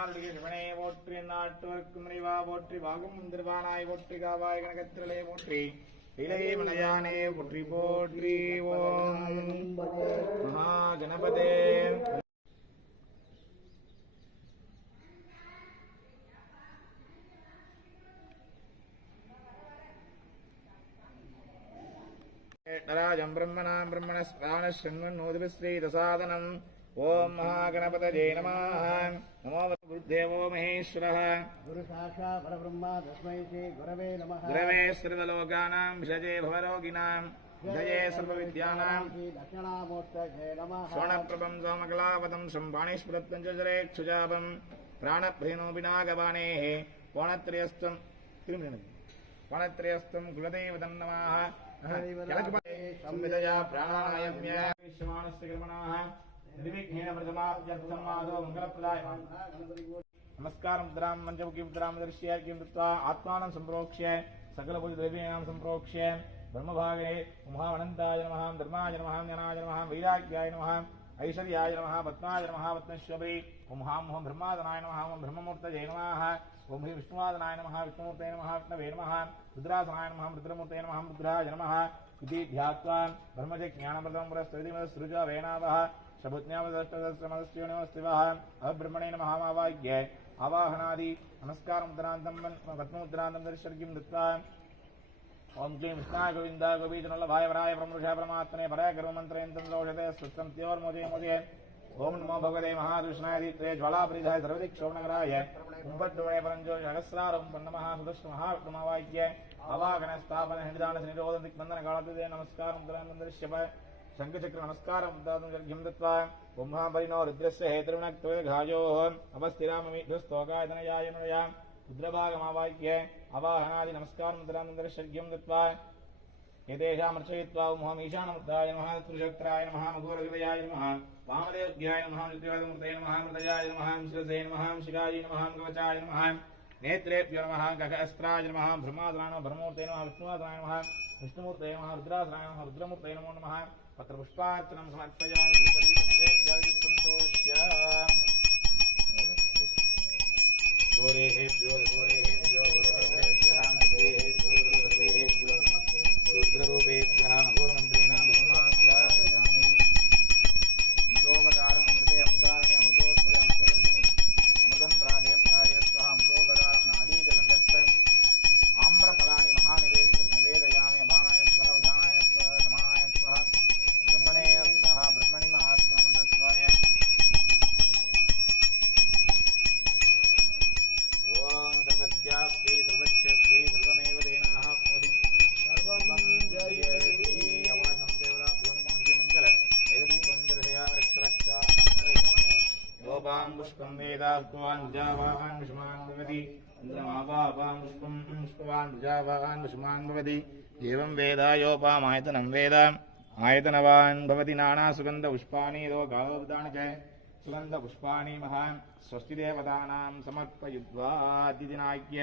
தென்னாளுடைய சிவனே போற்றி நாட்டோர்க்கும் இறைவா போற்றி வாகும் திருவானாய் போற்றி காவாய் கனகத்திரளே போற்றி இளைய மலையானே போற்றி போற்றி ஓம் மகா கணபதே नराजं ब्रह्मणां ब्रह्मणस्पानशृण्वन्नोदिभिश्रीदसादनम् ओम महागणपतये नमः। नमो गुरुदेवो महेश्वरः गुरुसाक्षात् परब्रह्म तस्मै श्री गुरवे नमः। गुरवे सर्वलोकानां भिषजे भवरोगिणां जये सर्वविद्यानां दक्षिणामूर्तये नमः। स्वर्णप्रभं सोमकलावतं शम्भाणीस्फुरत्तं च जरेक्षुजापं प्राणप्रेणोपिनागवाणेः कोणत्रयस्तं कुलदेवतं नमः। संविदया प्राणायाम्य विश्वानस्य कर्मणाः निर्विघ्नेन प्रथमाप्त्यर्थं माधव मंगलप्रदाय नमस्कार मुद्रां मंचमुखी मुद्रां दर्श्य किं दत्त्वा आत्मानं संप्रोक्ष्य सकलभूतद्रव्याणां संप्रोक्ष्य ब्रह्मभागे उमावनन्ताय नमः धर्माय नमः ज्ञानाय नमः वैराग्याय नमः ऐश्वर्याय नमः पद्माय नमः पद्मश्वरी ओं ब्रह्मादनाय नमः ओं ब्रह्ममूर्तये नमः ओं ह्रीं विष्णुवादनाय नमः विष्णुमूर्तये नमः विष्णवे नमः रुद्रासनाय नमः रुद्रमूर्तये नमः रुद्राय नमः इति ध्यात्वा ब्रह्मजे ज्ञानप्रदं पुरस्त्रिमदसृजा वेनावः शबुज्ञामदष्टसहस्रमदस्योनिमस्तिवः अब्रह्मणे नमः आवाह्य आवाहनादि नमस्कारं मुद्रान्तं पद्ममुद्रान्तं दर्शर्गिं दत्त्वा ओं क्लीं विष्णाय गोविन्दाय गोपीजनवल्लभाय वराय परमपुरुषाय परमात्मने पराय कर्ममन्त्रयन्तं दोषते सुस्तं त्योर्मोदये मोदये ओम नमो भगवते महाकृष्णाय दीप्ते ज्वालापरिधाय सर्वदिक्षोभनगराय कुम्भद्वणे परञ्जो सहस्रारं नमः सुदर्शमहाविष्णुमावाह्य अवागणस्थापन निरोधन दिक्बन्धन कालते नमस्कारं दर्श्यप शङ्खचक्र नमस्कारं दातुं दत्त्वा कुम्भापरिणो रुद्रस्य हेतुर्णक्त्वघायोः अवस्थिराममिद्धस्तोकायतनयाय नया रुद्रभागमावाह्य अवाहनादि नमस्कारं दर्श्यं दत्त्वा एतेषामर्चयित्वा ओं ईशानमुद्राय नमः त्रिशक्त्राय नमः मघोरविवयाय नमः वामदेव्याय नमः नित्यवादमूर्तये नमः मृदयाय नमः शिरसे नमः शिखाय नमः कवचाय नमः नेत्रेभ्यो नमः गगस्त्राय नमः ब्रह्मादनाय नमः ब्रह्ममूर्तये नमः विष्णुवादनाय नमः विष्णुमूर्तये नमः रुद्रासनाय नमः रुद्रमूर्तये नमो नमः पत्रपुष्पार्चनं समर्पयामि गोरेभ्यो गोरेभ्यो रुद्ररूपेभ्यः नभोर्मन्त्रेणां धर्मादापयामि अमृतोपकारम् अमृते अमृतारणे अमृतोद्भवे अमृतवर्षिणि अमृतं प्राधे प्राहे स्वः अमृतोपकारं नालीजगन्धस्य आम्रफलानि महानिवेद्यं निवेदयामि अपानाय स्वः उदानाय स्वः नमाय स्वः ब्रह्मणे स्वः ब्रह्मणि महास्वामृतत्वाय ॐ सर्वस्याप्ति सर्वशक्ति सर्वमेव तेनाः भवति सर्वं जयति अवशं देवता पूर्णमङ्गल एतदीपं दर्शयामि रक्षरक्षा गोपां पुष्पं वेदास्वान् जावान् विष्मान् भवति इन्द्रमावापां पुष्पं पुष्पवान् जावान् विष्मान् भवति एवं वेदायोपामायतनं वेद आयतनवान् भवति नानासुगन्धपुष्पाणि लोकावृतानि च सुगन्धपुष्पाणि महान् स्वस्तिदेवतानां समर्पयुद्वादिनाय्य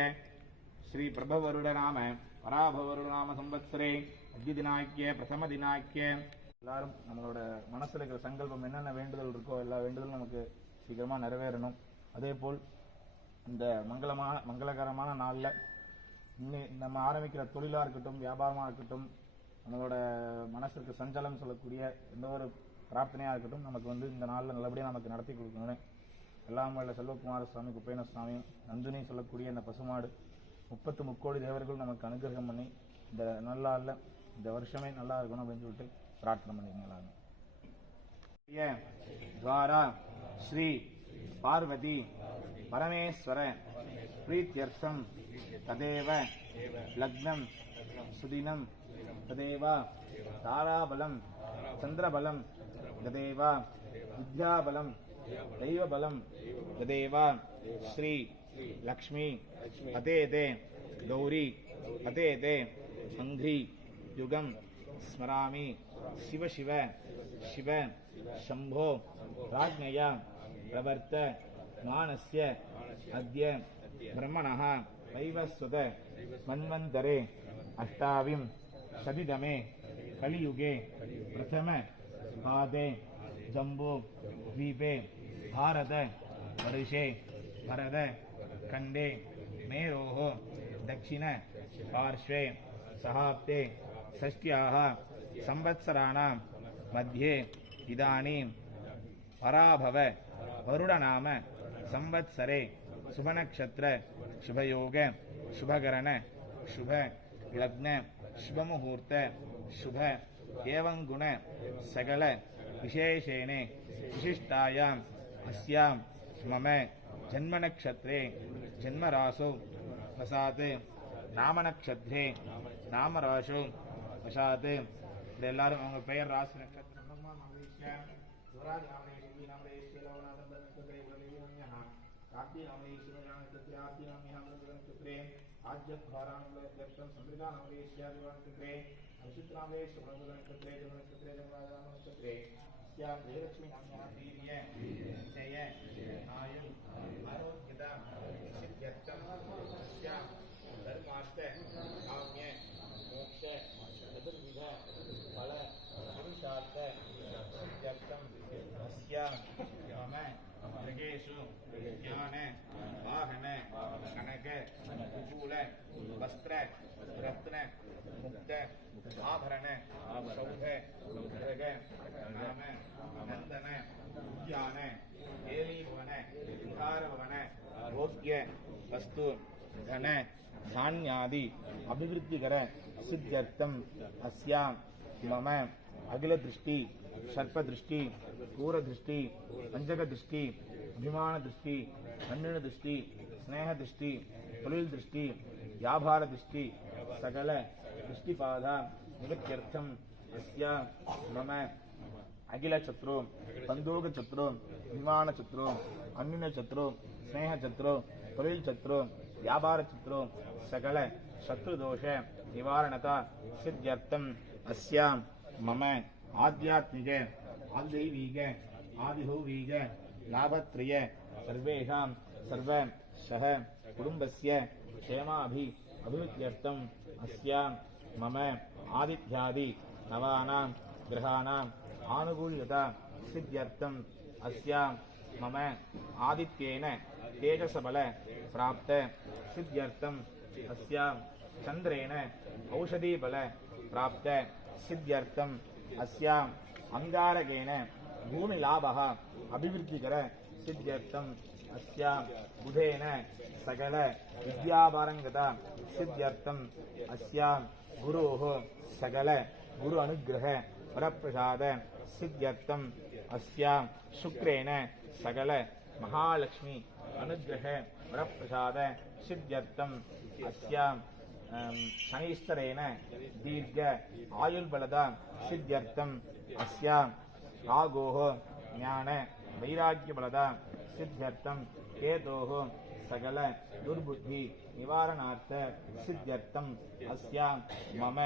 श्री प्रभवरुडनाम पराभवरुडनाम संवत्सरे अद्यदिनाय्य प्रथम दिनाय्य எல்லாரும் நம்மளோட மனசில் இருக்கிற சங்கல்பம் என்னென்ன வேண்டுதல் இருக்கோ எல்லா வேண்டுதலும் நமக்கு சீக்கிரமாக நிறைவேறணும். அதே போல் இந்த மங்களகரமான நாளில் நம்ம ஆரம்பிக்கிற தொழிலாக இருக்கட்டும் வியாபாரமாக இருக்கட்டும் நம்மளோட மனசிற்கு சஞ்சலம் சொல்லக்கூடிய எந்த ஒரு பிரார்த்தனையாக இருக்கட்டும் நமக்கு இந்த நாளில் நல்லபடியாக நமக்கு நடத்தி கொடுக்கணும்னு எல்லாம் வல்ல செல்வகுமார சுவாமி குப்பேன சுவாமி நந்தினி சொல்லக்கூடிய இந்த பசுமாடு 30 முக்கோடி தேவர்கள் நமக்கு அனுகிரகம் பண்ணி இந்த நல்லாளில் இந்த வருஷமே நல்லா இருக்கணும் அப்படின்னு சொல்லிட்டு பிரார்த்தனை பண்ணிக்கலாம். द्वारा श्री पार्वती परमेश्वर प्रीत्यर्थम तदेव लग्नं सुदिनं तदेव ताराबलं चंद्रबलं तदेव विद्याबलं दैवबलं तदेव श्री लक्ष्मी अतेते गौरी अतेते अंघ्री युगं स्मरामि शिव शिव शिव शंभो राज्ञया प्रवर्त मानस्य अद्य ब्रह्मणः वैवस्वत मन्वन्तरे अष्टाविं शतितमे कलियुगे प्रथम पादे जम्बू द्वीपे भारत वर्षे वरद खंडे मेरोः दक्षिण पार्श्वे सहाप्ते षष्ट्याः संवत्सराणां मध्ये इदानीं पराभव वरुणनाम संवत्सरे शुभनक्षत्र शुभयोग शुभकरण शुभ लग्न शुभमुहूर्त शुभ एवं गुण सकल विशेषेण विशिष्टायाम् अस्यां मम जन्मनक्षत्रे जन्मराशौ वसात् नामनक्षत्रे नामराशौ वसात् எல்லாரும் அவங்க பெயர் ராசி நட்சத்திரம் ज्ञान वाहन कनक कुकूल वस्त्र रत्न मुक्त आभरण सौध मृग नाम नंदन उद्यान एलीभवन विहारभवन भोग्य वस्तु धन धान्यादि अभिवृद्धिकर सिद्ध्यर्थम अस्यां मम अखिल दृष्टि सर्पदृष्टि दूरदृष्टि पंचक दृष्टि अभिमान दृष्टि अन्य दृष्टि स्नेह दृष्टि तोलिल दृष्टि व्यापार दृष्टि सकल दृष्टिपादा निवृत्त्यर्थम अस्या मम अखिल चतुरो बंदूक चतुरो विमान चतुरो अन्य चतुरो स्नेह चतुरो तोलिल चतुरो व्यापार चतुरो सकल शत्रुदोष निवारणता सिद्ध्यर्थम अस्या मम आध्यात्मिक आदैविक आदिभौविक लाभत्रय सर्वेषां सर्व सह कुटुम्बस्य क्षेमाभि अभिवृद्ध्यर्थम् अस्यां मम आदित्यादि नवानां ग्रहाणाम् आनुकूल्यता सिद्ध्यर्थम् अस्यां मम आदित्येन तेजसबल प्राप्त सिद्ध्यर्थम् अस्यां चन्द्रेण औषधीबल प्राप्त सिद्ध्यर्थम् अस्याम् अंगारकेन भूमिलाभः अभिवृद्धिकर सिद्ध्यर्थम् अस्यां बुधेन सकल विद्यापारंगता सिद्ध्यर्थम् अस्यां गुरोः सकल गुरु अनुग्रह वरप्रसाद सिद्ध्यर्थम् अस्यां शुक्रेण सकल महालक्ष्मी अनुग्रह वरप्रसाद सिद्ध्यर्थम् अस्यां शनीश्वरेण दीर्घ आयुर्बलदा सिद्ध्यर्थम् अस्यां रागोः ज्ञान वैराग्यबलदा सिद्ध्यर्थम् केतोः सकल दुर्बुद्धि निवारणार्थ सिद्ध्यर्थम् अस्यां मम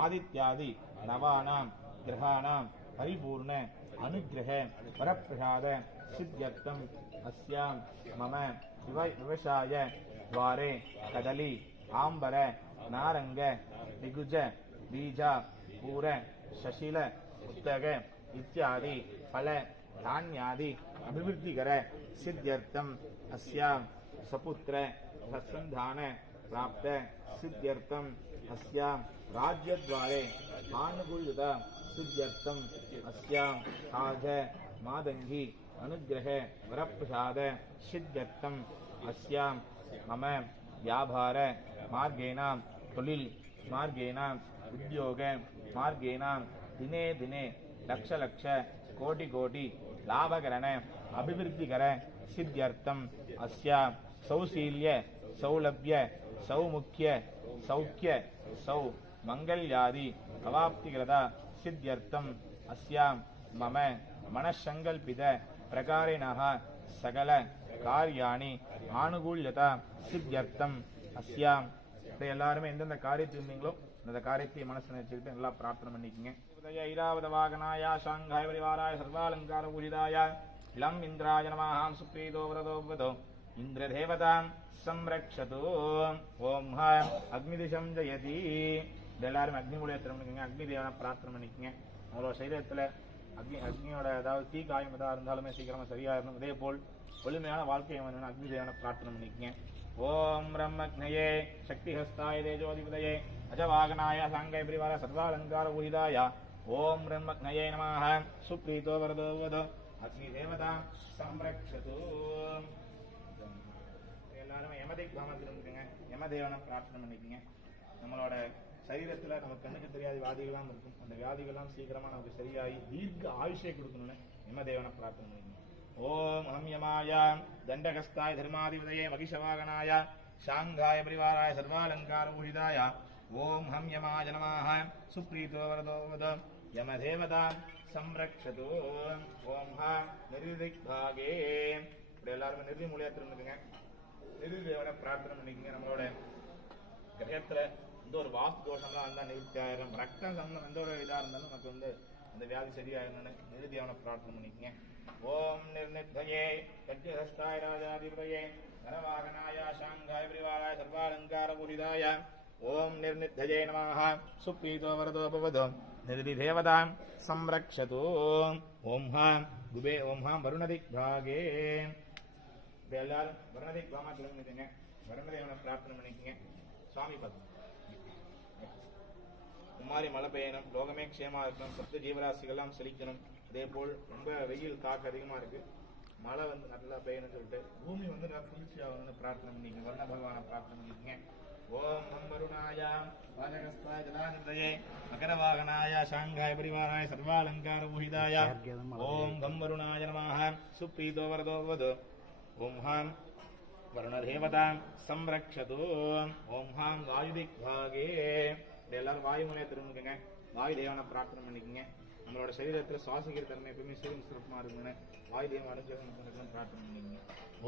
आदित्यादि नवानां ग्रहाणां परिपूर्ण अनुग्रह वरप्रसाद सिद्ध्यर्थम् अस्यां मम व्यवसाय द्वारे कदली आंबर नारंग दिगुज बीजा पूर शशिल उत्तग इत्यादि फल धान्यादि अभिवृद्धिकर सिद्ध्यर्थम् अस्यां सपुत्र सत्संधान प्राप्त सिद्ध्यर्थम् अस्यां राज्यद्वारे आनुकूल्यता सिद्ध्यर्थम् अस्यां काज मादंगी अनुग्रह वरप्रसाद सिद्ध्यर्थम् अस्यां मम व्यापार मार्गेण तोलिल मार्गेण उद्योग मार्गेण दिने दिने लक्ष लक्ष कोटि कोटि लाभकरण अभिवृद्धिकर सिद्ध्यर्थम् अस्यां सौशील्य सौलभ्य सौमुख्य सौख्य सौ मंगल्यादि अवाप्तिकृता सिद्ध्यर्थम् अस्यां मम मनःसंकल्पित प्रकारेणः सकल कार्याणि आनुकूल्यता सिद्ध्यर्थम् अस्यां எல்லாருமே எந்தெந்த காரியத்தை இருந்தீங்களோ அந்த காரியத்தை மனசுல வச்சுக்கிட்டு நல்லா பிரார்த்தனை பண்ணிக்கங்க. ஐராவத வாகனாய சாங்காய பரிவாராய சர்வாலங்கார பூஜிதாய இளம் இந்திராய நமஹாம் சுப்ரீதோ வரதோ இந்திரதேவதாம் சம்ரக்ஷதோ ஓம் ஹம் அக்னிதிஷம் ஜயதி. எல்லாரும் அக்னி மூலியத்திரம் பண்ணிக்கங்க. அக்னி தேவனை பிரார்த்தனை பண்ணிக்கங்க. உங்களோட சரீரத்துல அக்னியோட அதாவது தீ காயம் எதாவது இருந்தாலுமே சீக்கிரமா சரியா இருக்கணும். இதே போல் ஒளிமையான வாழ்க்கையை வேணும்னு அக்னி தேவனை பிரார்த்தனை பண்ணிக்கங்க. ஓம் பிரம்மக்னயே சக்திஹஸ்தாய தேஜோதிபதயே அஜவாகனாய சாங்கை பிரிவார சர்வாலங்கார பூஜிதாய ஓம் பிரம்மக்னயே நமः. சுப்ரீதோ வரதோ வதோ அக்னி தேவதா சம்ரக்ஷது. எல்லாரும் யமதிக் பாமத்தில் இருக்குங்க. யமதேவனை பிரார்த்தனை பண்ணிக்கங்க. நம்மளோட சரீரத்தில் நமக்கு கண்ணுக்கு தெரியாத வியாதிகள்லாம் இருக்கும். அந்த வியாதிகள்லாம் சீக்கிரமா நமக்கு சரியாகி தீர்க்க ஆயுஷை கொடுக்கணும்னு யமதேவனை பிரார்த்தனை பண்ணிக்கங்க. ஓம் அஹம் யமாய தண்டகஸ்தாய தர்மாதிபதயே மகிஷவாகனாய சாங்காய பரிவாராய சர்வாலங்கார பூஷிதாய ஓம் ஹம் யமாய நமः. சுப்ரீதோ வரதோ வதோ யமதேவதா சம்ரக்ஷது. ஓம் ஹ நிர்திக்பாகே. இப்படி எல்லாருமே நிர்தி மூலியா திரும்பிக்குங்க. நிர்தி தேவனை பிரார்த்தனை பண்ணிக்கங்க. நம்மளோட கிரகத்துல எந்த ஒரு வாஸ்து தோஷம்லாம் இருந்தால் நிவர்த்தி ஆயிரும். ரத்தம் சம்பந்தம் எந்த ஒரு இதாக இருந்தாலும் நமக்கு அந்த வியாதி சரியாயிருந்தோன்னு நிர்தி தேவனை பிரார்த்தனை பண்ணிக்கங்க. ஓம் நிர்நித்யே கஜ்ஜஹஸ்தாய ராஜாதிபதயே நரவாகனாய சாங்காய பரிவாராய சர்வாலங்கார பூரிதாய ஓம் நிர்நித்யே நமः. சுப்ரீதோ வரதோ பவதோ நிர்தி தேவதாம் சம்ரக்ஷது. ஓம் ஹாம் குபே ஓம் ஹாம் வருணதிக்பாகே. இப்படி எல்லாரும் வருணதிக் பாமா திரும்பிங்க. வருணதேவனை பிரார்த்தனை பண்ணிக்கங்க. சுவாமி பத்மம் குமாரி மழை பெய்யணும், லோகமே க்ஷேமா இருக்கணும், சப்த ஜீவராசிகள்லாம் செழிக்கணும். அதே போல் ரொம்ப வெயில் தாக்கம் அதிகமா இருக்கு, மழை நல்லா பெய்யணும்னு சொல்லிட்டு பூமி நல்லா குளிர்ச்சியாகணும்னு பிரார்த்தனை பண்ணிக்கங்க. வருண பகவானை பிரார்த்தனை பண்ணிக்கங்க. ஓம் ஹம் வருணாய வாஜகஸ்தாய ஜலாநிதயே மகரவாகனாய சாங்காய பரிவாராய சர்வாலங்கார பூஷிதாய ஓம் ஹம் வருணாய நமः. சுப்ரீதோ வரதோ வதோ ஓம் ஹாம் வருணதேவதாம் சம்ரக்ஷது. ஓம் ஹாம் வாயுதிக்பாகே. எல்லாரும் வாயு முனையை திரும்பிக்கங்க. வாயு தேவனை பிரார்த்தனை பண்ணிக்கங்க. நம்மளோட சரீரத்தில் சுவாசிக்கிற தன்மை எப்பவுமே சீரும் சிறப்புமா இருக்குன்னு வாயு தேவன் அனுகிரகம் பிரார்த்தனை பண்ணிக்கங்க.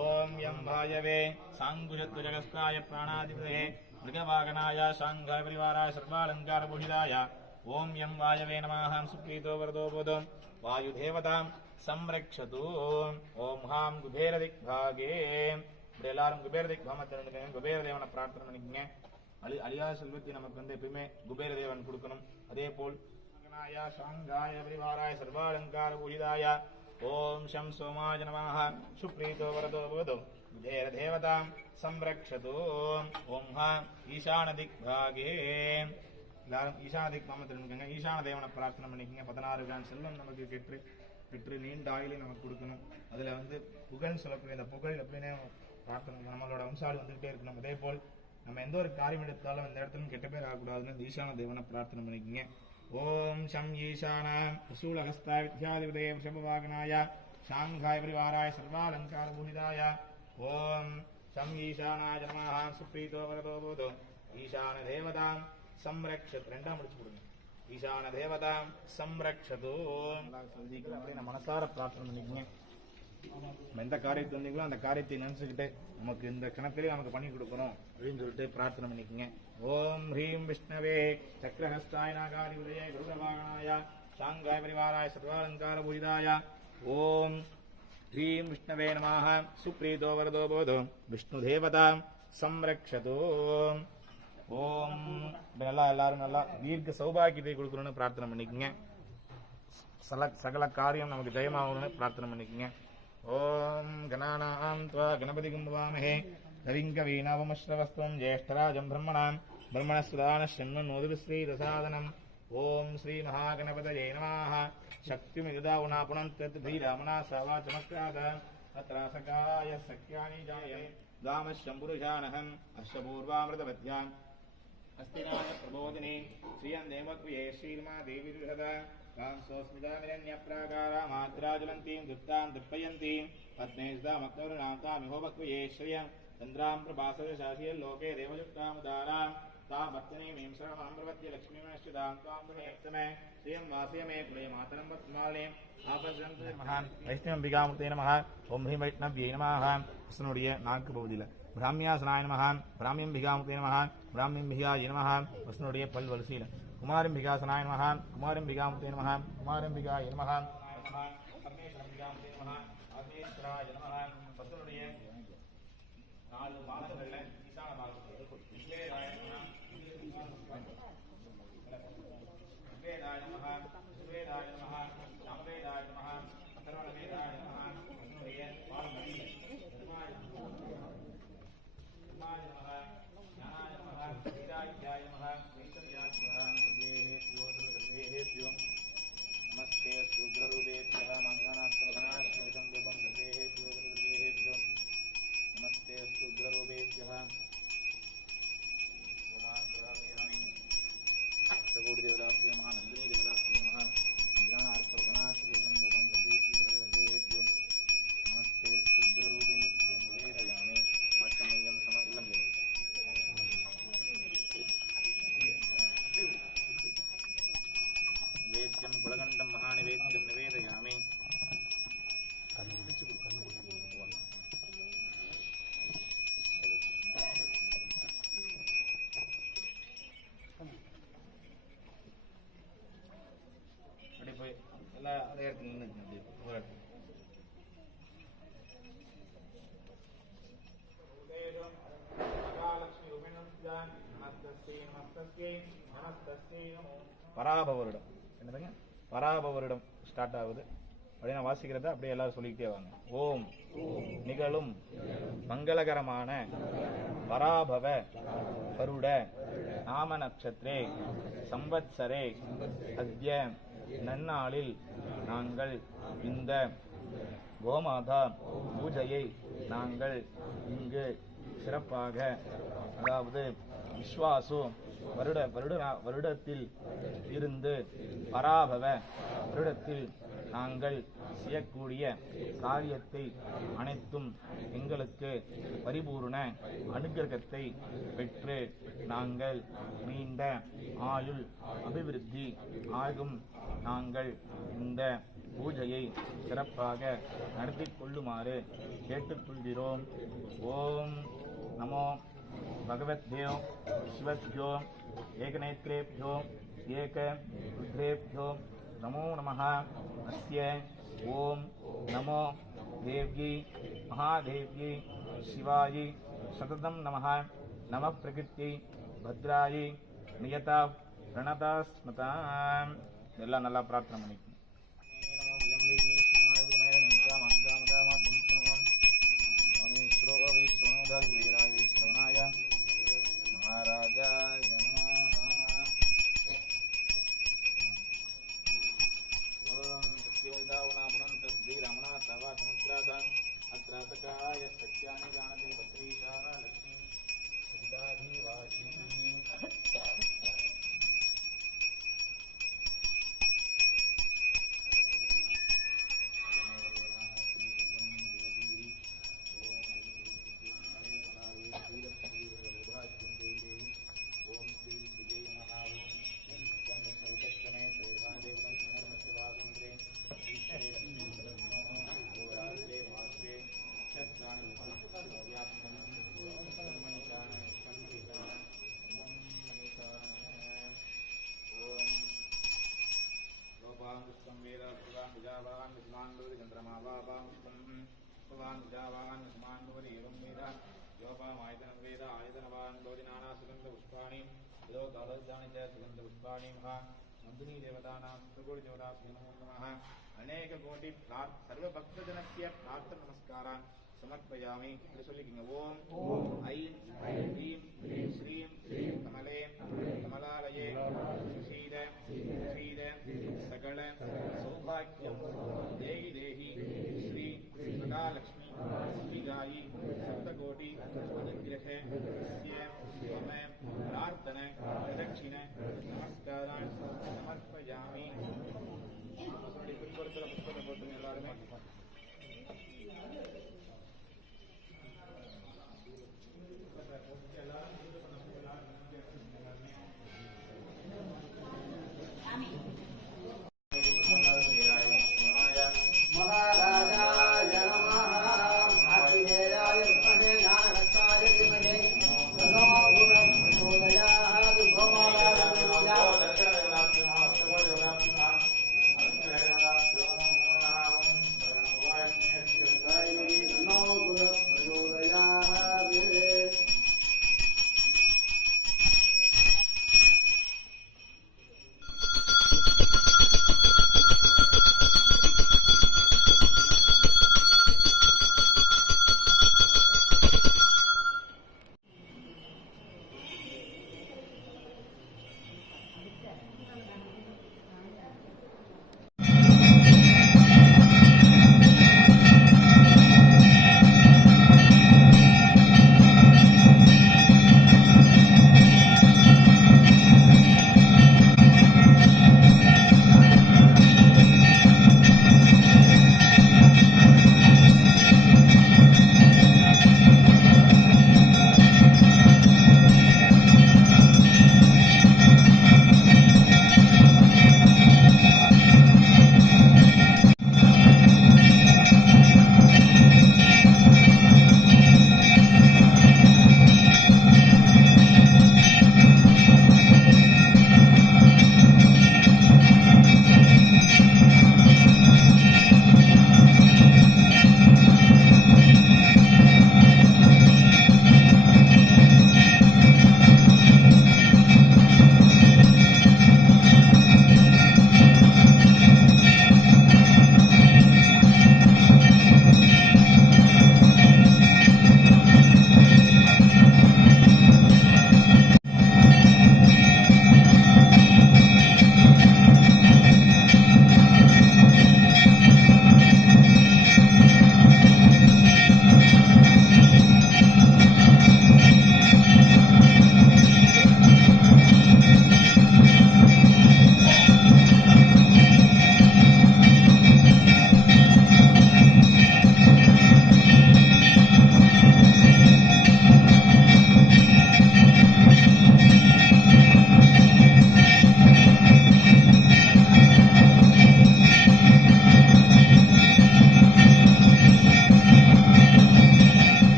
ஓம் யம் வாயவே சாங்குஷத்வ ஜகஸ்தாய பிராணாதிபதே மிருகவாகனாய சாங்காய பரிவாராய சர்வாலங்கார பூஷிதாய ஓம் யம் வாயவே நமः. சுப்ரீதோ வரதோ வதோ வாயு தேவதாம் சம்ரக்ஷது. ஓம் ஹாம் குபேரதிக்பாகே. இப்படி எல்லாரும் குபேரதிக் பாமத்திருந்துங்க. குபேர தேவனை பிரார்த்தனை பண்ணிக்கங்க. அழியாத செல்வத்தை நமக்கு எப்பயுமே குபேர தேவன் கொடுக்கணும். அதே போல் சாங்காய பரிவாராய சர்வாலங்கார பூஜிதாய ஓம் ஷம் சோமாய நமः. சுப்ரீதோ வரதோ வதோ குபேர தேவதாம் சம்ரக்ஷது. ஓம் ஹ ஈசானதிக்பாகே. எல்லாரும் ஈசானதிக் பாமத்திருந்துங்க. ஈசான தேவனை பிரார்த்தனை பண்ணிக்கங்க. 16 கிராம் செல்வம் நமக்கு பெற்று நீண்ட ஆயுளை நமக்கு கொடுக்கணும். அதுல புகழ் சொல்லக்கூடிய இந்த புகழ் எப்படின்னே பிரார்த்தனை நம்மளோட வம்சாவளி வந்துகிட்டே இருக்கணும். அதே போல் நம்ம எந்த ஒரு காரியம் எடுத்தாலும் அந்த இடத்துல கெட்ட பேர் ஆகக்கூடாதுன்னு இந்த ஈசான தேவனை பிரார்த்தனை பண்ணிக்கங்க. ஓம் ஷம் ஈசான சூலஹஸ்தாய வித்யாதிபதே விஷபவாகனாய சாங்காய பரிவாராய சர்வாலங்கார பூஷிதாய ஓம் ஷம் ஈசானாய நமः. சுப்ரீதோ வரதோ வதோ ஈசான தேவதாம் சம்ரக்ஷத். ரெண்டா முடிச்சு கொடுங்க. ஈசான தேவதாம் சம்ரக்ஷது. மனசார பிரார்த்தனை பண்ணிக்கங்க. எந்த காரியத்தை வந்தீங்களோ அந்த காரியத்தை நினைச்சுக்கிட்டு நமக்கு இந்த கணத்திலே நமக்கு பண்ணி கொடுக்கணும் அப்படின்னு சொல்லிட்டு பிரார்த்தனை பண்ணிக்கங்க. ஓம் ஹ்ரீம் விஷ்ணவே சக்கரஹஸ்தாய நாகாதிபதயே குருவாகனாய சாங்காய பரிவாராய சர்வாலங்கார பூஜிதாய ஓம் ஹ்ரீம் விஷ்ணவே நமः. சுப்ரீதோ வரதோ பவதோ விஷ்ணு தேவதாம் சம்ரக்ஷது. ஓம் எல்லாரும் நல்லா தீர்க்க சௌபாகியத்தை கொடுக்கணும்னு பிரார்த்தனை பண்ணிக்கங்க. சகல காரியம் நமக்கு ஜெயமாகணும்னு பிரார்த்தனை பண்ணிக்கங்க. ஓம் கணானாம் த்வா கணபதிகம் பவாமஹே கவிம் கவீனாவமஸ்ரவஸ்தம் ஜேஷ்டராஜம் பிரம்மணாஸ்வதானஸ்யன்னோதுவிஸ்ரீரசாதனம். ஓம் ஸ்ரீ மகாகணபதயே நமः. சக்திமிதா உனா புனந்தத் தீராமனா சவா சமக்ராத அத்ராசகாய சக்யானி ஜாயம் தாமஸ்யம் புருஷானஹம் அஸ்வபூர்வாமிருதவத்யாம் அஸ்தினாய பிரபோதினி ஸ்ரீயம் தேவக்வியே ஸ்ரீர்மா தேவி விஹதா மாத்ராஜலந்தீம் துப்தாம் திருப்பயந்தீம் பத்மேஸ்தாமக்னருணாம் தாமிஹோபக்வியே ஸ்ரீயம் சந்திராம் பிரபாசதசாசியல்லோகே தேவயுக்தாமுதாராம் தாம் பக்தனீமீம் சரமாம் பிரவத்ய லக்ஷ்மீமனஸ்யுதாம் தாம் பிரமேத்தமே ஸ்ரீயம் வாசியமே புலே மாதரம் பத்மாலயம் ஆபத்ரந்து மகான் வைஷ்ணவம்பிகாமுக்தே நமः. ஓம் ஹ்ரீம் வைஷ்ணவ்யை நமः. கிருஷ்ணனுடைய நான்கு பகுதியில் பிராமியாசனாய நமः. பிராமியம்பிகாமுக்தே நமः. பிராமியம்பிகாய நமः. கிருஷ்ணனுடைய பல் வரிசையில் குமாரம்பிகாசனாய நமः. குமாரம்பிகாமுக்தே நமः. குமாரம்பிகாய நமः. பரமேஸ்வரம்பிகாமுக்தே நமः. பரமேஸ்வராய நமः. கிருஷ்ணனுடைய 4 பாதங்கள்ல ஈசான பாகத்தில் விஸ்வேதாய நமः. விஸ்வேதாய நமः. விஸ்வேதாய நமः. சாமவேதாய நமः. அதர்வணவேதாய நமः. கிருஷ்ணனுடைய பால் நதியில் रुद्ररूपेभ्यः मन्त्रणास्त्रवनाश्रमितं रूपं सर्वेभ्यो सर्वेभ्यो नमस्ते अस्तु रुद्ररूपेभ्यः कोटिदेवताभ्यो नमः नन्दिनीदेवताभ्यो नमः मन्त्रणास्त्रवनाश्रमितं रूपं सर्वेभ्यो सर्वेभ्यो नमस्ते अस्तु रुद्ररूपेभ्यो निवेदयामि आचमनीयं समलं वेद्यं कुलगण्डं महानिवेद्यं निवेदयामि அப்படியே போய் எல்லாம் அதே இடத்துல நின்றுங்க அப்படியே ஒரு இடத்துல பராபவரிடம் என்னதுங்க பராபவரிடம் ஸ்டார்ட் ஆகுது அப்படியே நான் வாசிக்கிறத அப்படியே எல்லாரும் சொல்லிக்கிட்டே வாங்க. ஓம் நிகழும் மங்களகரமான பராபவ வருட நாம நட்சத்திரே சம்பத்சரே அத்ய நன்னாளில் நாங்கள் இந்த கோமாதா பூஜையை நாங்கள் இங்கு சிறப்பாக, அதாவது விஸ்வாசு வருடத்தில் இருந்து பராபவ வருடத்தில் நாங்கள் செய்யக்கூடிய காரியத்தை அனைத்தும் எங்களுக்கு பரிபூர்ண அனுகிரகத்தை பெற்று நாங்கள் நீண்ட ஆயுள் அபிவிருத்தி ஆகும் நாங்கள் இந்த பூஜையை சிறப்பாக நடத்தி கொள்ளுமாறு கேட்டுக்கொள்கிறோம். ஓம் நமோ भगवद्भ्यो शिवभ्यो एकनेत्रेभ्यो एक रुद्रेभ्यो नमो नमः। अस्य ओम नमो देव्यै महादेव्यै शिवायै सततं नमः। नमः प्रकृत्यै भद्रायै नियता प्रणता स्मताम्. எல்லாம் நல்லா பிரார்த்தனை பண்ணிக்கணும். अनेक कोटि सर्व भक्तजनस्य प्रार्थना नमस्कारान् समर्पयामि. சொல்லிக்கங்க. ஓம் ஐம் ह्रीं श्रीं कमले कमलालये क्षीर क्षीर सकल सौभाग्यं देहि देहि श्री महालक्ष्मी श्रीगायी सप्तकोटि अनुग्रह मम प्रार्थना प्रदक्षिण नमस्कारान् समर्पयामि. புஷ்பத்தை போட்டு எல்லாருமே